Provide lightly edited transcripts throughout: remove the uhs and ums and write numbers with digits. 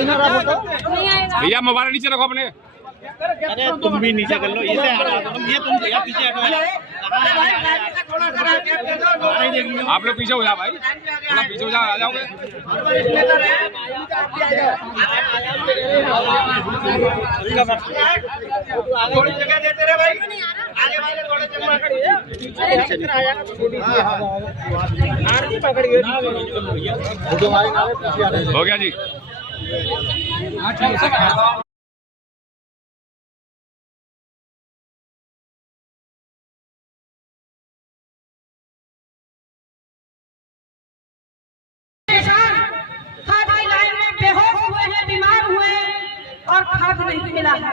भैया मोबाइल नीचे रखो अपने। अरे तुम भी नीचे कर लो, इसे ये तुम पीछे हटो। आप लोग पीछे हो जाओ भाई, थोड़ा पीछे हो जाओ, आ जाओगे। थोड़ी जगह देते रहे भाई, आने वाले थोड़े हो गया जी। और खाद नहीं मिला है।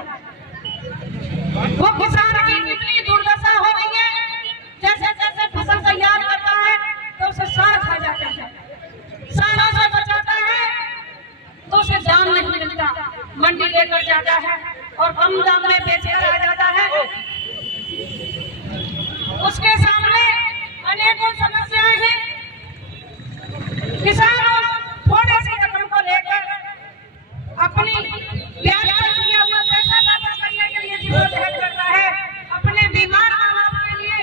वो किसान की कितनी दुर्दशा हो गई है, जैसे जैसे फसल तैयार करता है तो उसे सार खा जाता है, सारों से बचाता है तो उसे दाम नहीं मिलता, मंडी लेकर जाता है और कम दाम में बेचकर आ जाता है। उसके सामने अनेकों समस्याएं हैं। किसान थोड़े से रकम को लेकर अपनी ब्याज पर दिया हुआ पैसा वापस करने के लिए जिद्दोजहद करता है, अपने बीमार माँ बाप के लिए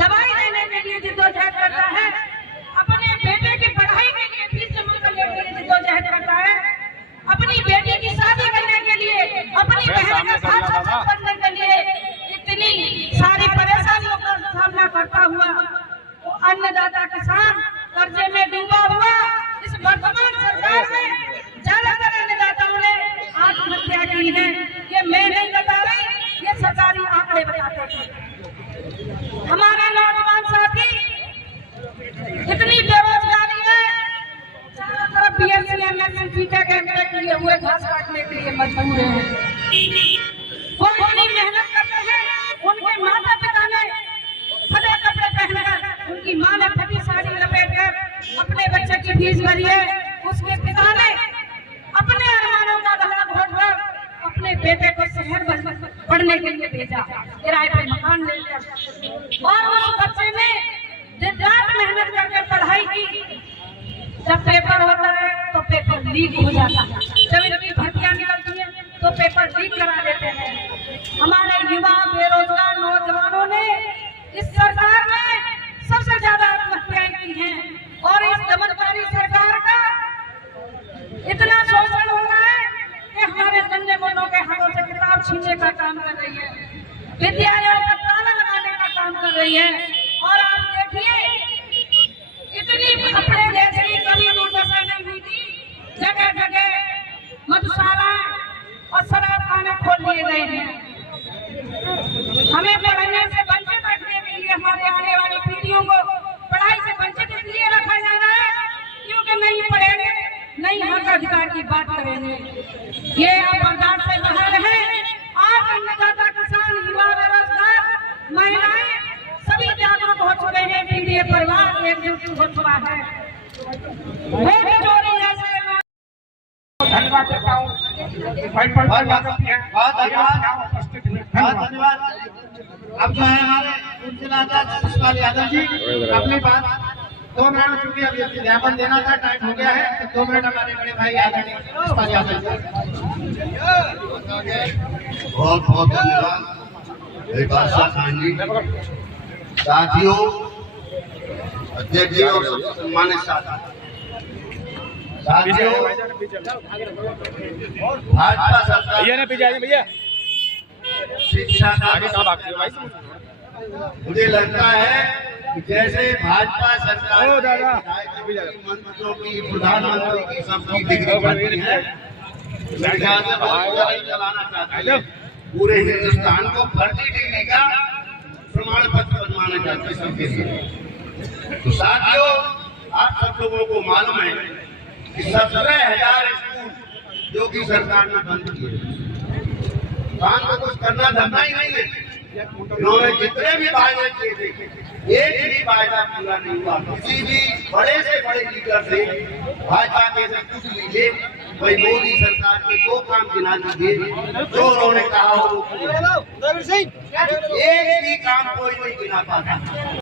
दवाई देने के लिए जिद्दोजहद करता है, अपने बेटे की पढ़ाई के लिए फीस जमा करने के लिए जिद्दोजहद करता है, अपनी बेटी की शादी करने के लिए, अपनी बहन का साथ करने के लिए इतनी सारी परेशानियों का सामना करता हुआ तो अन्नदाता किसान कर्जे में डूबा हुआ इस वर्तमान सरकार में ज्यादातर अन्नदाताओं ने आत्महत्या की है। ये मैं नहीं बता रही, ये सरकारी आंकड़े बताते हैं। हमारे नौजवान साथी इतनी बेरोजगारी है, चारों तरफ बीएससी एमएससी टीचर कैंपे के लिए हुए घास काटने के लिए मजबूर हैं। वो इतनी मेहनत करते हैं, उनके माता पिता ने फटे कपड़े पहनकर, उनकी माँ ने फटी साड़ी लपेटकर अपने बच्चे की फीस भरी है, उसके पिता ने अपने अरमानों का गला घोटकर अपने बेटे को शहर पढ़ने के लिए भेजा, किराए पर मकान ले लिया और उस बच्चे ने दिन रात मेहनत करके पढ़ाई की। जब पेपर होता है तो पेपर लीक हो जाता है, जब इनकी भर्तियां निकलती है तो पेपर लीक करा देते हैं। हमारे युवा बेरोजगार नौजवानों ने इस सरकार में सबसे ज्यादा आत्महत्याएं की हैं और इस दमनकारी सरकार का इतना शोषण हो रहा है कि हमारे नन्हे मुन्नों के हाथों से किताब छीनने का काम कर रही है, विद्यालयों पर ताला लगाने का काम कर रही है। और आप देखिए, इतनी अपने देश की कभी दुर्दशा नहीं हुई थी, जगह जगह मधुशाला और शराब खाने खोल दिए गए हैं। हमें पढ़ने से वंचित रखने के लिए, हमारे आने वाली पीढ़ियों को पढ़ाई से वंचित इसलिए रखा जा रहा है क्योंकि नहीं पढ़ेंगे, नहीं हक अधिकार की बात करेंगे। ये बर्दाश्त से बाहर है। आज अन्नदाता किसान, युवा, बेरोजगार, महिलाएं सभी जागरूक हो चुके हैं, पीढ़ी परिवार एकजुट हो चुका है। वोट चोरी जैसे धन्यवाद देता हूँ। धन्यवाद। अब जो है हमारे अध्यक्ष पुष्पाल यादव जी अपनी बात 2 मिनट, चूंकि अभी ज्ञापन देना था, टाइम हो गया है, तो 2 मिनट हमारे बड़े भाई यादव पुष्पाल यादव जी। बहुत बहुत धन्यवाद साथियों, अध्यक्ष जी और सम्मानित साथियों, भाजपा सरकार शिक्षा मुझे लगता है जैसे भाजपा सरकार मंत्रियों की, प्रधानमंत्री की सबकी डिग्री बनती है, चलाना चाहती है, पूरे हिंदुस्तान को फर्जी डिग्री का प्रमाण पत्र बनवाना चाहते हैं सबके लिए। तो साथियों, आप सब लोगों को मालूम है कि 17,000 स्कूल जो कि सरकार ने बंद किए, काम को कुछ करना धरना ही नहीं है। इन्होंने जितने भी वायदे किए थे, एक भी वायदा पूरा नहीं हुआ। किसी भी बड़े से बड़े लीडर से भाजपा के से कुछ लीजिए, भाई मोदी सरकार के 2 काम गिना दीजिए जो उन्होंने कहा हो, एक भी काम कोई नहीं गिना पाता।